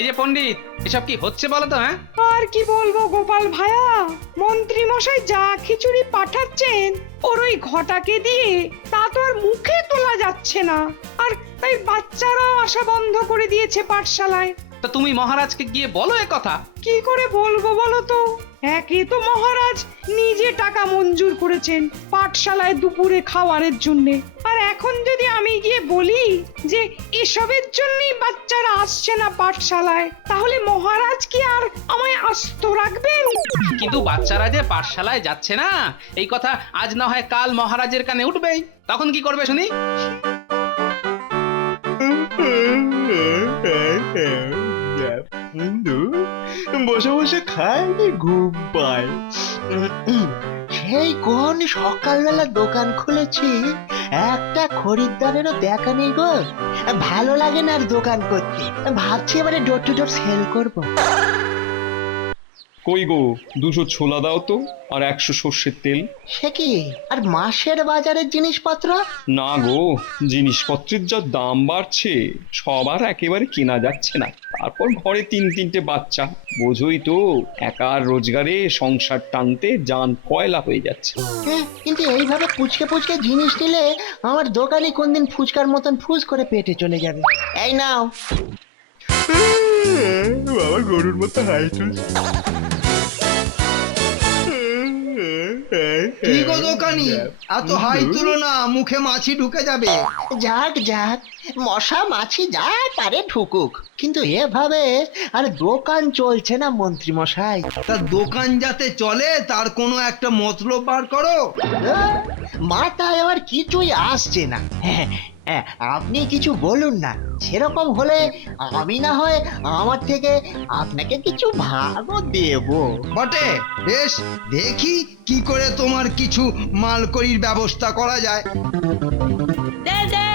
এই যে পণ্ডিত, এসব কি হচ্ছে বলো তো? হ্যাঁ, আর কি বলবো গোপাল ভায়া, মন্ত্রী মশাই যা খিচুড়ি পাঠাচ্ছেন ওর ওই ঘটাকে দিয়ে তা তো আর মুখে তোলা যাচ্ছে না। আর তাই বাচ্চারাও আসা বন্ধ করে দিয়েছে পাঠশালায়। তা তুমি মহারাজকে গিয়ে বলো এ কথা। কি করে বলবো বলো তো? একে তো মহারাজ নিজে টাকা মঞ্জুর করেছেন পাঠশালায় দুপুরে খাওয়ারের জন্য, আর এখন যদি আমি গিয়ে বলি যে এসবের জন্যই বাচ্চারা আসছে না পাঠশালায়, তাহলে মহারাজ কি আর আমায় আস্ত রাখবেন? কিন্তু বাচ্চারা যে পাঠশালায় যাচ্ছে না এই কথা আজ না হয় কাল মহারাজের কানে উঠবেই, তখন কি করবে শুনি? বসে বসে খাইনি ঘুম পায়। সেই কোন সকালবেলা দোকান খুলেছি, একটা খরিদ্দারেরও দেখা নেই গো। ভালো লাগে না আর দোকান করতে, ভাবছি এবারে ডোর টু ডোর সেল করবো। কই গো, 200 ছোলা দাও তো, আর 100 সর্ষের তেল। সে কি, আর মাসের বাজারের জিনিসপত্র? না গো, জিনিসপত্রের যা দাম বাড়ছে সবার একেবারে কেনা যাচ্ছে না। তারপর ঘরে 3-3টে বাচ্চা, বোঝোই তো, একার রোজগারে সংসার টানতে জান পয়লা হয়ে যাচ্ছে। হ্যাঁ, কিন্তু এইভাবে পুচকে পুচকে জিনিস নিলে আমার দোকানে কোনদিন ফুচকার মতন ফুস করে পেটে চলে যাবে। এই নাও। বাবা গরুর মতো হাই তুলছে। কি গো দোকানি, এত হাই তুলো না, মুখে মাছি ঢুকে যাবে। যাক যাক, মশা মাছি যা পারে ঢুকুক, কিন্তু এভাবে আর দোকান চলছে না মন্ত্রী মশাই। তা দোকান যাতে চলে তার কোনো একটা মতলব বার করো। মাথায় আবার কিছুই আসছে না। হ্যাঁ, হ্যাঁ, আপনি কিছু বলুন না, সেরকম হলে আমি না হয় আমার থেকে আপনাকে কিছু ভাগও দেবো। বটে, বেশ, দেখি কি করে তোমার কিছু মালকড়ির ব্যবস্থা করা যায়। দে দে,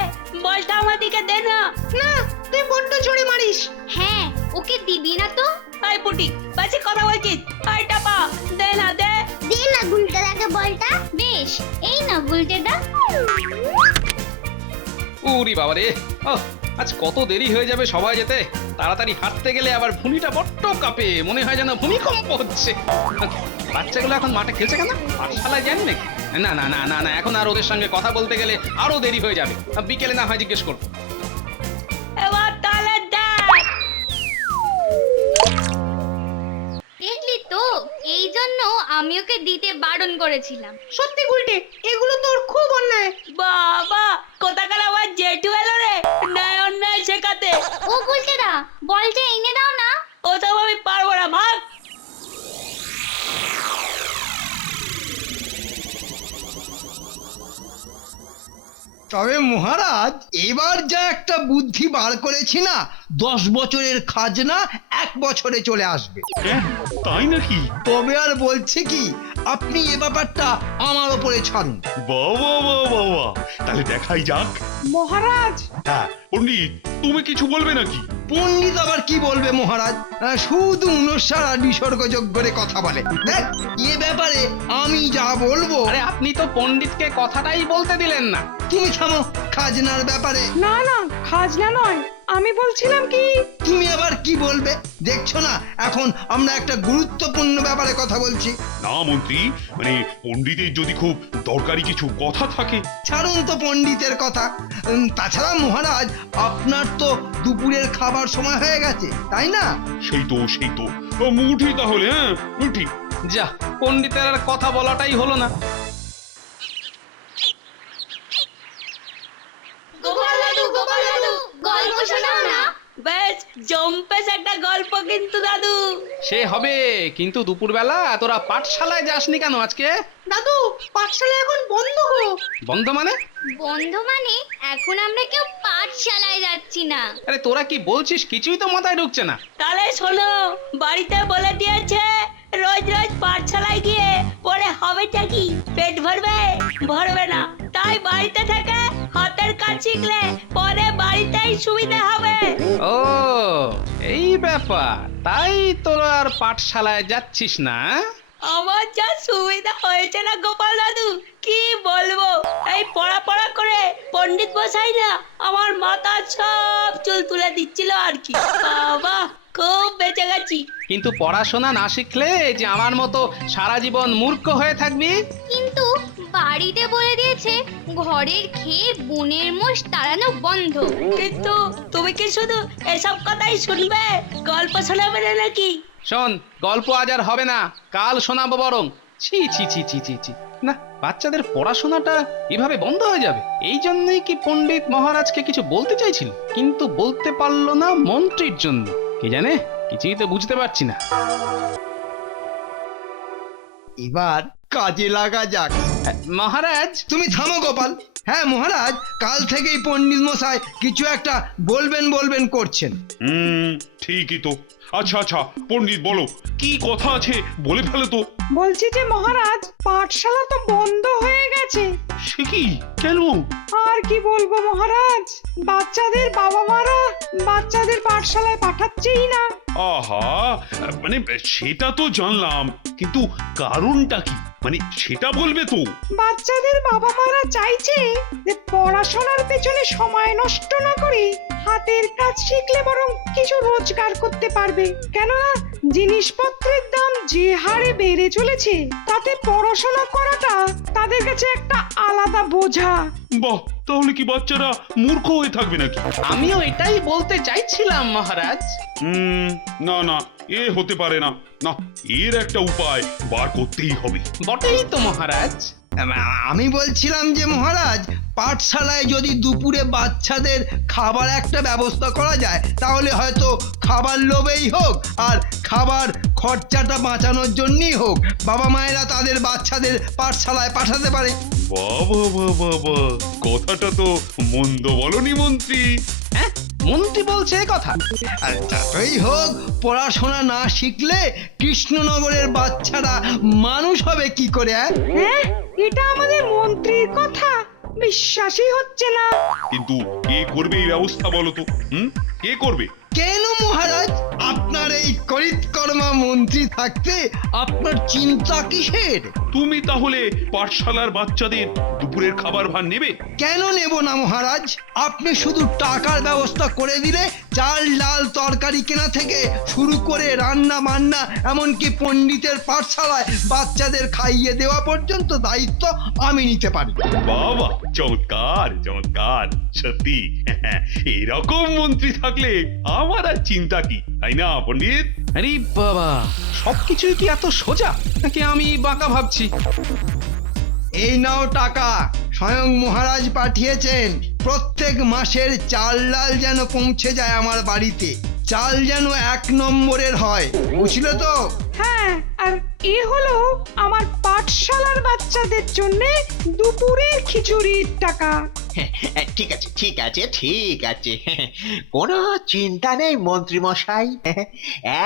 বলটা আমার দিকে দে না। না, তুই বড্ড জোরে মারিস। হ্যাঁ, ওকে দিবি না তো? আই পুটি, বাসে কথা বলছিস? আই টাপা, দে না দে। দে না গুলটে দাকে বলটা। বেশ, এই না গুলটে দা। উরি বাবা রে, আজ কত দেরি হয়ে যাবে সবাই যেতে। তাড়াতাড়ি হাঁটতে গেলে আবার ভুঁড়িটা বড্ড কাঁপে, মনে হয় যেন ভূমিকম্প হচ্ছে। বাচ্চাগুলো এখন মাঠে খেলছে কেন? পাঠশালায় জানি নাকি? না না না না না, এখন আর ওদের সঙ্গে কথা বলতে গেলে আরো দেরি হয়ে যাবে। বিকেলে না হয় জিজ্ঞেস করবো। এবার তাহলে দেখ। দেখলি তো, এই জন্য আমি ওকে দিতে বারণ করেছিলাম। সত্যি গুলটে, এগুলো তোর খুব অন্যায়। বাবা, কোথাকার আবার জেঠু এলো রে, ন্যায় অন্যায় শেখাতে। ও গুলটে দা, বলটা এনে দাও না। ওসব আমি পারবো না, ভাগ। তবে মহারাজ, এবার যা একটা বুদ্ধি বার করেছি না, 10 বছরের খাজনা 1 বছরে চলে আসবে। তাই নাকি? তবে আর বলছে কি, আপনি এ ব্যাপারটা আমার ওপরে ছাড়ুন। বাবা বাবা বাবা, তাহলে দেখাই যাক। মহারাজ, হ্যাঁ পণ্ডিত, তুমি কিছু বলবে নাকি? পণ্ডিত আবার কি বলবে মহারাজ, শুধু উনসার আর নিসর্গযোগ করে কথা বলে। দেখ, এ ব্যাপারে আমি যা বলবো। আরে আপনি তো পণ্ডিতকে কথাটাই বলতে দিলেন না। তুমি থামো, খাজনার ব্যাপারে। না না, খাজনা নয়, আমি বলছিলাম কি। তুমি আবার কি বলবে? দেখছো না এখন আমরা একটা গুরুত্বপূর্ণ ব্যাপারে কথা বলছি। না মন্ত্রী, মানে পণ্ডিতের যদি খুব দরকারি কিছু কথা থাকে। ছাড়ুন তো পণ্ডিতের কথা। তাছাড়া মহারাজ, আপনার তো দুপুরের খাবার সময় হয়ে গেছে, তাই না? সেই তো সেই তো। উঠি তাহলে, হ্যাঁ উঠি। যা, পণ্ডিতের আর কথা বলাটাই হলো না। গোপাল দাদু, গোপাল দাদু, গল্প শোনাও না। বেশ জম্পেশ একটা গল্প কিন্তু দাদু। সে হবে, কিন্তু দুপুরবেলা তোরা পাঠশালায় যাসনি কেন আজকে? দাদু, পাঠশালা এখন বন্ধ গো। বন্ধ মানে? বন্ধ মানে এখন আমরা কেউ পাঠশালায় যাচ্ছি না। আরে তোরা কি বলছিস কিছুই তো মাথায় ঢুকছে না। তাহলে শোনো, বাড়িতে বলে দিয়েছে রোজ রোজ পাঠশালায় গিয়ে পরে হবেটা কি? পেট ভরবে? ভরবে না। তাই বাড়িতে থেকে হাতের কাজ শিখলে পরে বাড়িতেই সুবিধা হবে। ও এই ব্যাপার, তাই তোরা আর পাঠশালায় যাচ্ছিস না? আমার যা সুবিধা হয়েছে না গোপাল দাদু, কি বলবো। এই পড়া পড়া করে পণ্ডিত মশাই না আমার মাথা সব চুল তুলে দিচ্ছিল আর কি। বাবা, খুব বেঁচে গেছি। কিন্তু পড়াশোনা না শিখলে যে আমার মতো সারা জীবন মূর্খ হয়ে থাকবি। কিন্তু বাড়িতে বলে দিয়েছে ঘরের খেয়ে বনের মোষ তাড়ানো বন্ধ। কিন্তু তুমি কি শুধু এসব কথাই শুনবে, গল্প শোনাবে না নাকি? শোন, গল্প আজ আর হবে না, কাল শোনাবো বরং। ছি ছি ছি ছি ছি ছি, না, বাচ্চাদের পড়াশোনাটা এভাবে বন্ধ হয়ে যাবে? এই জন্যই কি পণ্ডিত মহারাজকে কিছু বলতে চাইছিল, কিন্তু বলতে পারলো না মন্ত্রীর জন্য? কে জানে, কিছুই তো বুঝতে পারছি না। এবার কাজে লাগা যাক। মহারাজ, তুমি থামো গোপাল। হ্যাঁ মহারাজ, কাল থেকেই পণ্ডিত মশাই কিছু একটা বলবেন করছেন। ঠিকই তো। আচ্ছা আচ্ছা পণ্ডিত, বলো কি কথা আছে, বলে ফেলো তো। বলছি যে মহারাজ, পাঠশালা তো বন্ধ হয়ে গেছে। সে কি, কেন? আর কি বলবো মহারাজ, বাচ্চাদের বাবা মারা বাচ্চাদের পাঠশালায় পাঠাচ্ছেই না। আহা, মানে সেটা তো জানলাম, কিন্তু কারণটা কি, মানে সেটা বলবে তো। বাচ্চাদের বাবা মারা চাইছে যে পড়াশোনার পেছনে সময় নষ্ট না করে হাতের কাজ শিখলে বরং কিছু রোজগার করতে পারবে। কেননা জিনিসপত্রের দাম যে হারে বেড়ে চলেছে, তাতে পড়াশোনা করাটা তাদের কাছে একটা আলাদা বোঝা। বাহ, তাহলে কি বাচ্চারা মূর্খ হয়ে থাকবে নাকি? আমিও এটাই বলতে চাইছিলাম মহারাজ। না না, এ হতে পারে না। না, এর একটা উপায় বার করতেই হবে। বটেই তো মহারাজ। আমি বলছিলাম যে মহারাজ, পাঠশালায় যদি দুপুরে বাচ্চাদের খাবার একটা ব্যবস্থা করা যায়, তাহলে হয়তো খাবার লোভেই হোক আর খাবার খরচাটা বাঁচানোর জন্যই হোক, বাবা মায়েরা তাদের বাচ্চাদের পাঠশালায় পাঠাতে পারে। বাবা বাবা বাবা, কথাটা তো মন্দ বলনি মন্ত্রী। হ্যাঁ, মন্ত্রী বলছে এই কথা। আর যতই হোক, পড়াশোনা না শিখলে কৃষ্ণনগরের বাচ্চারা মানুষ হবে কি করে? হ্যাঁ, এটা আমাদের মন্ত্রীর কথা, বিশ্বাসই হচ্ছে না। কিন্তু কে করবে এই ব্যবস্থা বলো তো? কে করবে? কেন মহারাজ, আপনার এই করিতকর্মা মন্ত্রী থাকতে আপনার চিন্তা কিসের? তুমি তাহলে পাঠশালার বাচ্চাদের দুপুরের খাবার ভার নেবে? কেন নেব না মহারাজ? আপনি শুধু টাকার ব্যবস্থা করে দিলে চাল ডাল তরকারি কেনা থেকে শুরু করে রান্না বান্না, এমনকি পণ্ডিতের পাঠশালায় বাচ্চাদের খাইয়ে দেওয়া পর্যন্ত দায়িত্ব আমি নিতে পারি। বাবা, চমৎকার চমৎকার, সত্যি এরকম মন্ত্রী থাকলে আমার আর চিন্তা কি, তাই না পণ্ডিত? আরে বাবা, সবকিছুই কি এত সোজা, নাকি আমি বাঁকা ভাবছি? এই নাও টাকা, স্বয়ং মহারাজ পাঠিয়েছেন। প্রত্যেক মাসের চাল ডাল যেন পৌঁছে যায় আমার বাড়িতে, চাল যেন 1 নম্বরের হয়, বুঝলে তো? হ্যাঁ, আর এ হলো আমার পাঠশালার বাচ্চাদের জন্য দুপুরের খিচুড়ির টাকা। ঠিক আছে ঠিক আছে ঠিক আছে, কোনো চিন্তা নেই মন্ত্রী মশাই।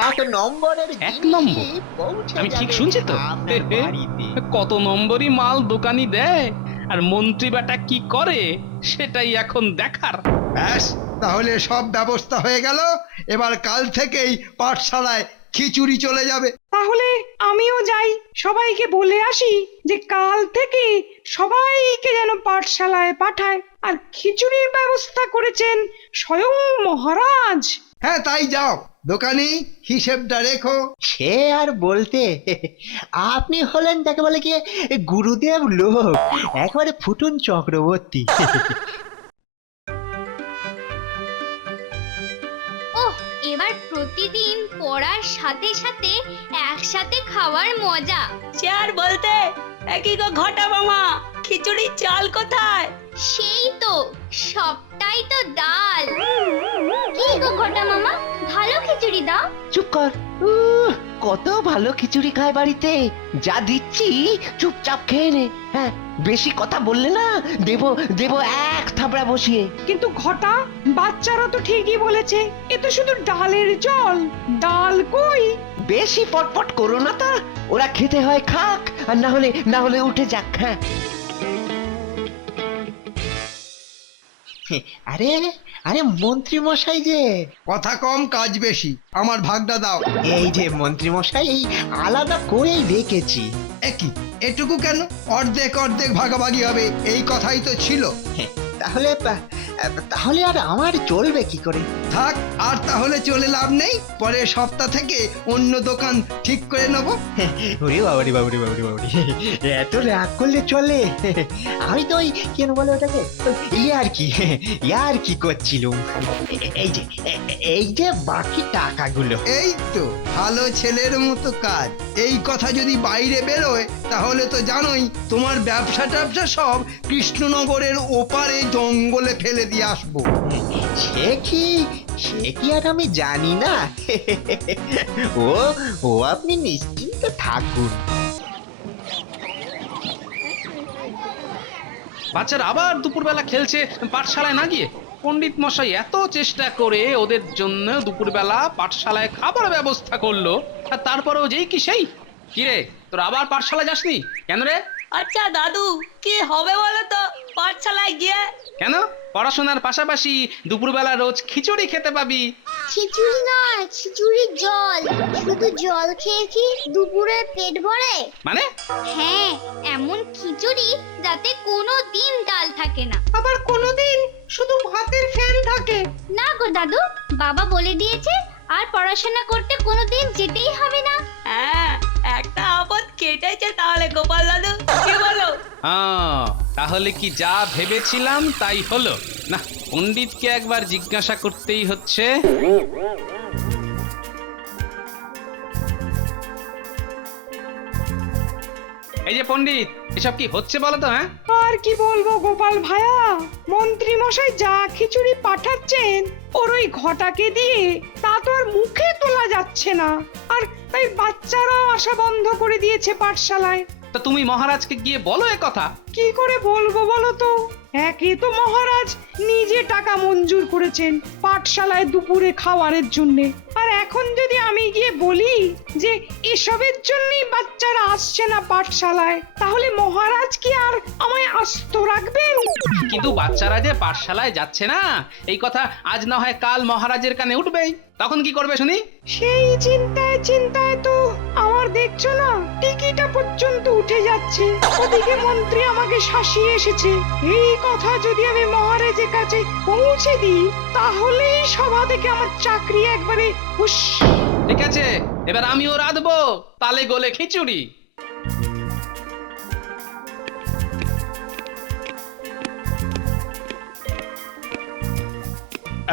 1 নম্বরের 1 নম্বর? জিনিস পৌঁছে আমি ঠিক যাবে শুনছি তো? আপনার বাড়িতে। কত নম্বরই মাল দোকানি দেয়, আর মন্ত্রী বেটা কি করে সেটাই এখন দেখার। ব্যাস, তাহলে সব ব্যবস্থা হয়ে গেল। এবার কাল থেকেই পাঠশালায় খিচুড়ি চলে যাবে। তাহলে আমিও যাই, সবাইকে বলে আসি যে কাল থেকে সবাইকে যেন পাঠশালায় পাঠায়, আর খিচুড়ির ব্যবস্থা করেছেন স্বয়ং মহারাজ। হ্যাঁ তাই যাও, দোকানি হিসেবটা রেখো। সে আর বলতে, আপনি হলেন তাকে বলে কি গুরুদেব লোক, একেবারে ফুটুন চক্রবর্তী। ওহ, এবার প্রতিদিন পড়ার সাথে সাথে একসাথে খাওয়ার মজা। সে আর বলতে, একই গো ঘটা মামা, খিচুড়ির চাল কোথায়? সেই তো, সবটাই তো ডাল। কি গো ঘটা মামা, ভালো খিচুড়ি দাও। চুপ কর। কত ভালো খিচুড়ি খায় বাড়িতে, যা দিচ্ছি চুপচাপ খেয়ে নে। হ্যাঁ, বেশি কথা বললে না দেব দেব 1 থাবড়া বসিয়ে। কিন্তু ঘটা, বাচ্চারা তো ঠিকই বলেছে, এ তো শুধু ডালের জল, ডাল কই? বেশি পটপট করো না তা, ওরা খেতে হয় খাক, আর না হলে উঠে যাক। হ্যাঁ, আরে আরে মন্ত্রী মশাই যে, কথা কম কাজ বেশি, আমার ভাগটা দাও। এই যে মন্ত্রী মশাই, এই আলাদা করেই রেখেছি। একই, এটুকু কেন? অর্ধেক অর্ধেক ভাগাভাগি হবে, এই কথাই তো ছিল। তাহলে তাহলে আর আমার চলবে কি করে? থাক, আর তাহলে চলে লাভ নেই, পরের সপ্তাহ থেকে অন্য দোকান ঠিক করে নেবো। ওরে বাবারি বাবারি বাবারি বাবারি, এত রাগ করলে চলে? আমি তো ওই কেন বলে ওটাকে ইয়ার কি করছিলুম। এই যে বাকি টাকাগুলো। এই তো ভালো ছেলের মতো কাজ। এই কথা যদি বাইরে বেরোয় তাহলে তো জানোই তোমার ব্যবসা ট্যাবসা সব কৃষ্ণনগরের ওপারে জঙ্গলে ফেলে দিয়ে আসবো। সে কি আর আমি জানি না। ও আপনি নিশ্চিন্তে থাকুন। বাচ্চারা আবার দুপুরবেলা খেলছে পাঠশালায় না গিয়ে। পণ্ডিত মশাই এত চেষ্টা করে ওদের জন্য দুপুরবেলা পাঠশালায় খাবার ব্যবস্থা করলো, আর তারপরেও যেই কি সেই। কিরে, তোর আবার পাঠশালায় যাসনি কেন রে? আচ্ছা দাদু, কি হবে বলো তো পাঠশালায় গিয়ে? কেন? পড়াশোনার পাশাপাশি দুপুরবেলা রোজ খিচুড়ি খেতে পাবি। খিচুড়ি নয়, খিচুড়ির জল। শুধু জল খেয়ে কি দুপুরে পেট ভরে? মানে? হ্যাঁ, এমন খিচুড়ি যাতে কোনো দিন ডাল থাকে না। আবার কোনোদিন শুধু ভাতের ফ্যান থাকে। না গো দাদু, বাবা বলে দিয়েছে আর পড়াশোনা করতে কোনোদিন যেতেই হবে না। হ্যাঁ, একটা আপদ কেটেছে তাহলে গোপাল দাদু, কি বলো? হ্যাঁ, তাহলে কি যা ভেবেছিলাম তাই হলো না? পণ্ডিতকে একবার জিজ্ঞাসা করতেই হচ্ছে। এই যে পণ্ডিত, এসব কি হচ্ছে বলো তো? হ্যাঁ, আর কি বলবো গোপাল ভায়া, মন্ত্রী মশাই যা খিচুড়ি পাঠাচ্ছেন ওর ওই ঘটাকে দিয়ে তা তো আর মুখে তোলা যাচ্ছে না। আর তাই বাচ্চারাও আসা বন্ধ করে দিয়েছে পাঠশালায়। তা তুমি মহারাজকে গিয়ে বলো এ কথা। কি করে বলবো বলো তো? একে তো মহারাজ নিজে টাকা মঞ্জুর করেছেন পাঠশালায় দুপুরে খাওয়ারের জন্য, আর এখন যদি আমি গিয়ে বলি যে এসবের জন্যই বাচ্চারা আসছে না পাঠশালায়, তাহলে মহারাজ কি আর আমায় আস্ত রাখবেন? কিন্তু বাচ্চারা যে পাঠশালায় যাচ্ছে না এই কথা আজ না হয় কাল মহারাজের কানে উঠবেই, তখন কি করবে শুনি? সেই চিন্তায় তো আমার দেখছো না টিকিটা পর্যন্ত উঠে যাচ্ছে। ওদিকে মন্ত্রী আমাকে শাসিয়ে এসেছে। এই কথা যদি আমি মহারাজের কাছে পৌঁছে দিই তাহলেই সভা থেকে আমার চাকরি একবারে হুশ। ঠিক আছে, এবার আমিও রাঁধবো তালে গোলে খিচুড়ি।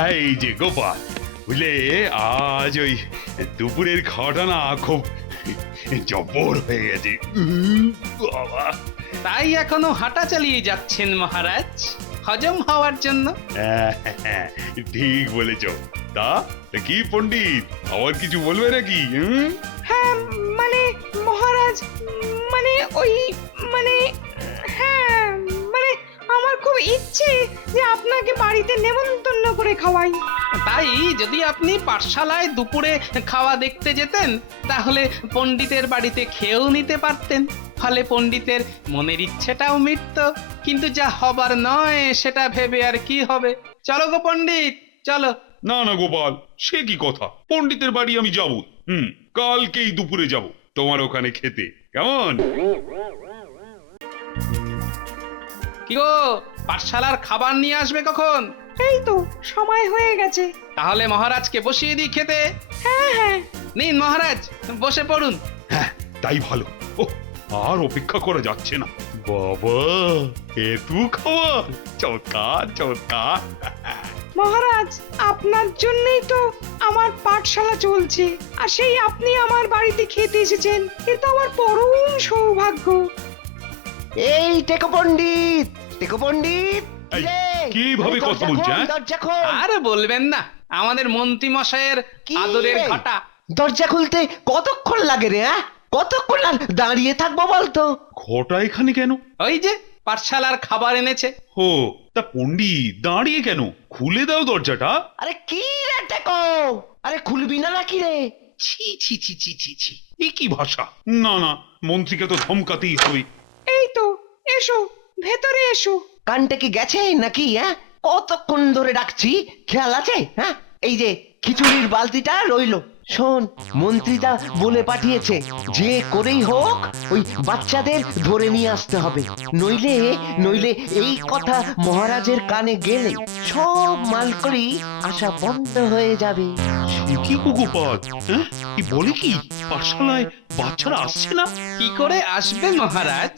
এই যে গোপাল, বুঝলে আজ ওই দুপুরের খাওয়াটা না খুব জব্বর হয়ে গেছে। বাবা, তাই এখনো হাঁটা চালিয়ে যাচ্ছেন মহারাজ হজম হওয়ার জন্য। ঠিক বলেছ। তা কি পণ্ডিত, আবার কিছু বলবে নাকি? হ্যাঁ মানে মহারাজ, মানে ওই মানে হ্যাঁ মানে আমার খুব ইচ্ছে যে আপনাকে বাড়িতে নেমন্তন্ন করে খাওয়াই। তাই যদি আপনি পাঠশালায় দুপুরে খাওয়া দেখতে যেতেন তাহলে পণ্ডিতের বাড়িতে খেয়েও নিতে পারতেন, ফলে পণ্ডিতের মনের ইচ্ছেটাও মিটত। কিন্তু যা হবার নয় সেটা ভেবে আর কি হবে? চলো গো পণ্ডিত, চলো। না না গোপাল, সে কি কথা? পণ্ডিতের বাড়ি আমি যাব। কালকেই দুপুরে যাব তোমার ওখানে খেতে, কেমন? কি গো, পাঠশালার খাবার নিয়ে আসবে কখন? এই তো সময় হয়ে গেছে। তাহলে মহারাজকে বসিয়ে দিই খেতে। হ্যাঁ, নিন মহারাজ, বসে পড়ুন। হ্যাঁ, তাই ভালো। ও, আর অপেক্ষা করা যাচ্ছে না। বাবা, এত খাবার! চমৎকার চমৎকার। মহারাজ আপনার জন্যই তো আমার পাঠশালা চলছে, আর সেই আপনি আমার বাড়িতে খেতে এসেছেন, এ তো আমার পরম সৌভাগ্য। এই টেকো পণ্ডিত, টেকো পণ্ডিত, এই, রে, কিভাবে কথা দরজা বলছে, খোল, হ্যাঁ? দরজা খোল। আর বলবেন না, আমাদের মন্ত্রী মশাইয়ের কি আদরের রে? ঘটা। দরজা খুলতে কতক্ষণ লাগে রে? কতক্ষণ আর দাঁড়িয়ে থাকবো বলতো? ঘটা এখানে কেন? ওই যে পাঠশালার খাবার এনেছে। ও, তা পণ্ডিত দাঁড়িয়ে কেন? খুলে দাও দরজাটা। আরে কি রে টেকো? আরে খুলবি না নাকি রে? ছি ছি ছি ছি ছি ছি, এ কি ভাষা? না না, মন্ত্রীকে তো ধমকাতেই হবে। এই তো এসো, ভেতরে এসো। কানটা কি গেছে নাকি? হ্যাঁ, কতক্ষণ ধরে ডাকছি, খেয়াল আছে? হ্যাঁ, এই যে খিচুড়ির বালতিটা রইলো, শোন মন্ত্রীটা বলে পাঠিয়েছে যে করেই হোক ওই বাচ্চাদের ধরে নিয়ে আসতে হবে, নইলে নইলে এই কথা মহারাজের কানে গেলে সব মালকড়ি আসা বন্ধ হয়ে যাবে। সে কি গো গোপাল, হ্যাঁ কি বলে কি পাঠশালায় বাচ্চারা আসছে না? কি করে আসবে মহারাজ?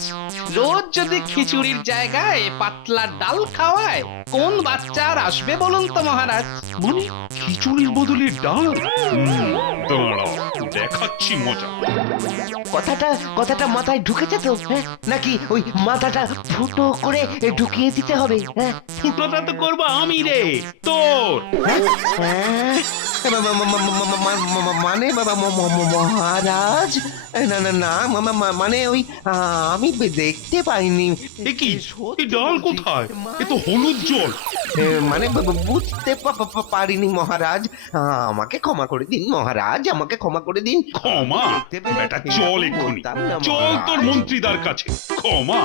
রোজ যদি খিচুড়ির জায়গায় পাতলা ডাল খাওয়ায়, কোন বাচ্চা আর আসবে বলুন তো মহারাজ? মানে খিচুড়ির বদলে ডাল? দাঁড়াও, দেখাচ্ছি মজা। কথাটা মাথায় ঢুকেছে তো? হ্যাঁ নাকি ওই মাথাটা ফুটো করে ঢুকিয়ে দিতে হবে? হ্যাঁ ফুটোটা তো করবো আমি রে, তোর। হ্যাঁ? মানে বাবা মহারাজ, না না না মানে ওই আমি দেখতে পাইনি। এ কি, এই ডাল কোথায়? এ তো হলুদ জল। মানে বুঝতে পারিনি মহারাজ, আমাকে ক্ষমা করে দিন মহারাজ, আমাকে ক্ষমা করে দিন। ক্ষমা? বেটা চল এক্ষুনি, চল তোর মন্ত্রীদার কাছে। ক্ষমা?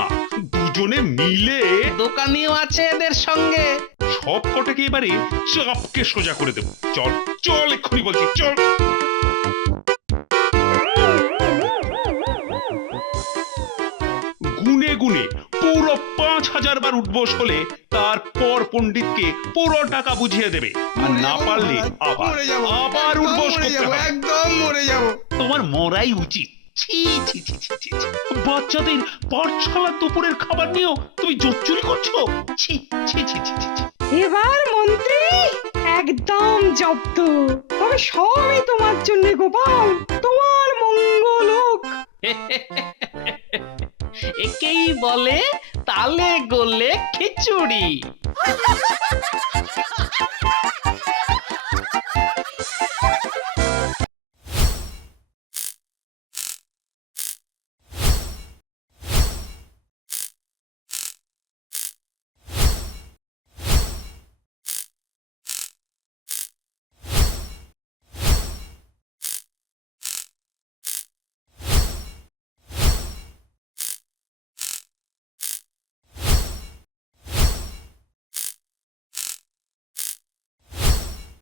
দুজনে মিলে দোকানিও আছে এদের সঙ্গে। সব কটাকে এবারে চাপকে সোজা করে দেবো। চল চল এক্ষুনি বলছি, চল। গুনে গুনে পুরো ৫,০০০ বার উঠবোস হলে তারপর পণ্ডিতকে পুরো টাকা বুঝিয়ে দেবে, আর না পারলে আবার মরে যাবো, আবার একদম উঠবোস মরে করতে যাবো, হবে। একদম মরে যাবো। তোমার মরাই উচিত। ছি ছি ছি ছি ছি ছি। বাচ্চাদের পাঠশালা দুপুরের খাবার নিয়েও তুমি জোচ্চুরি করছো? ছি ছি ছি ছি ছি ছি। এবার মন্ত্রী একদম জব্দ। তবে সবই তোমার জন্য গোপাল, তোমার মঙ্গল হোক। একেই বলে তালে গোলে খিচুড়ি।